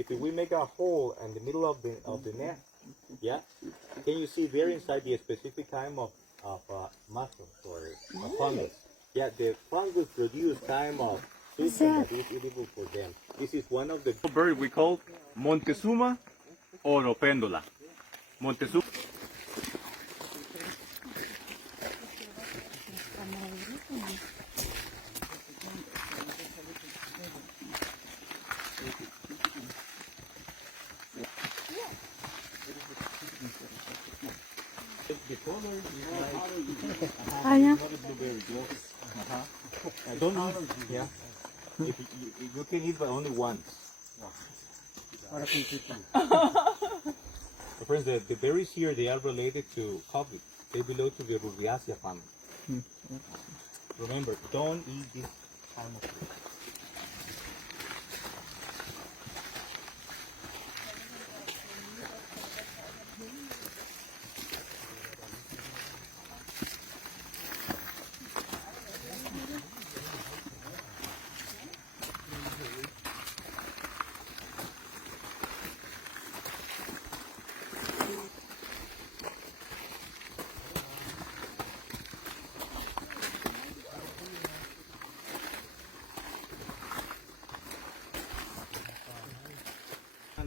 If we make a hole in the middle of the nest, yeah, can you see there inside the specific kind of mushroom or fungus? Yeah, the fungus produce kind of system that is edible for them. This is one of the bird we call Montezuma oropendola. Montezuma. The color is like not a blueberry. Don't eat. Yeah. If you can eat but only once. Friends, the berries here they are related to coffee. They belong to the Rubiaceae family. Remember, don't eat this kind of fruit.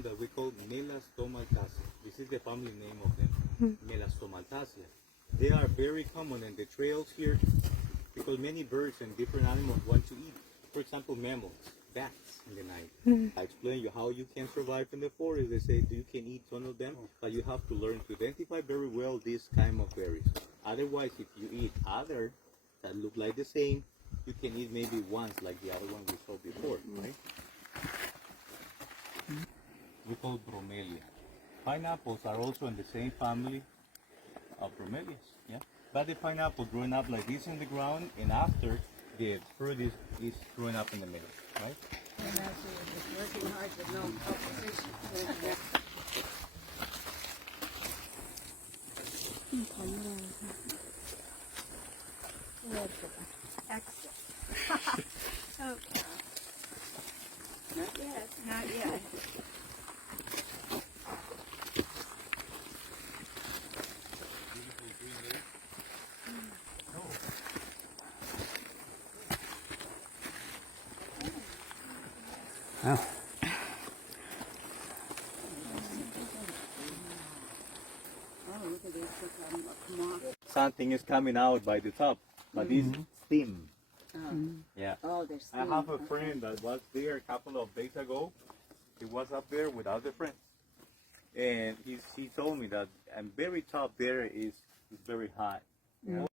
That we call Melastomaltaceae. This is the family name of them, Melastomaltaceae. They are very common in the trails here because many birds and different animals want to eat. For example, mammals, bats in the night. I explain you how you can survive in the forest. They say you can eat some of them, but you have to learn to identify very well this kind of berries. Otherwise, if you eat other that look like the same, you can eat maybe once like the other one we saw before, right? We call bromelia. Pineapples are also in the same family of bromelias, yeah? But the pineapple growing up like this in the ground, and after the fruit is growing up in the middle, right? And actually, it's working hard with no opposition. Excellent. Okay. Not yet. Not yet. Something is coming out by the top, but it's steam. Yeah. Oh, there's I have a friend that was there a couple of days ago. He was up there with other friends, and he told me that and very top there is very hot.